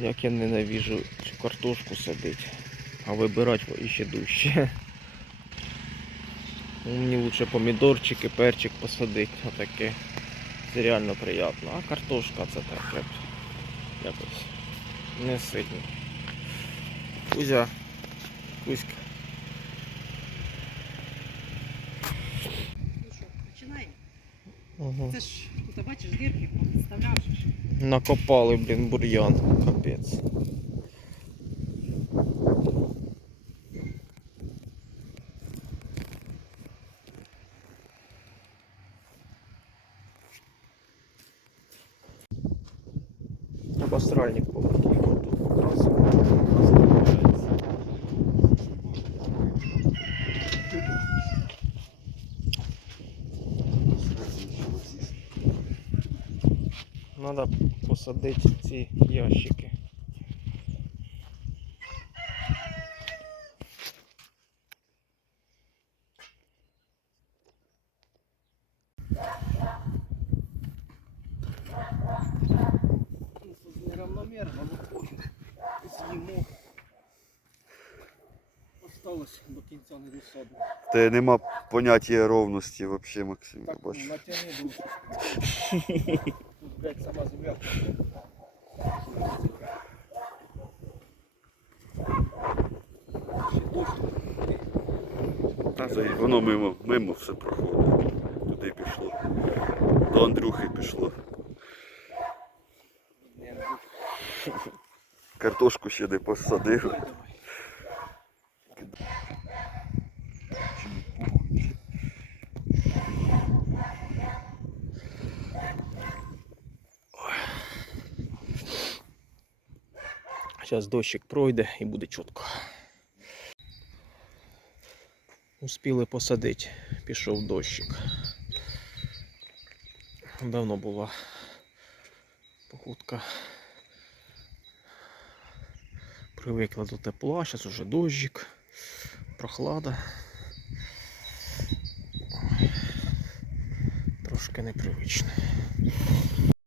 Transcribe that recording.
Як я ненавіжу цю картошку садити, а вибирати іще дужче. Ну, Мені лучше помідорчики, перчик посадити, отаке. Це реально приємно. А картошка це так Якось не сильно. Кузя, Кузька. Угу. Це ж тут бачиш дірки, підставляв. Накопали, блін, бур'ян. Капець. Сральник поводити. Тут раз, Надо посадити ці ящики. Неравномерно, ну пофіг. З'їмо. Осталось до кінця не досадно. Та нема поняття ровності взагалі, Максим, я Так, бачу. натягни душу. Блядь, сама земля. Та воно мимо, мимо все проходить. Туди пішло. До Андрюхи пішло. Картошку ще не посадив. Зараз дощик пройде і буде чітко. Успіли посадити, пішов дощик. Давно була походка. Привикла до тепла, зараз уже дощик, прохлада. Трошки непривично.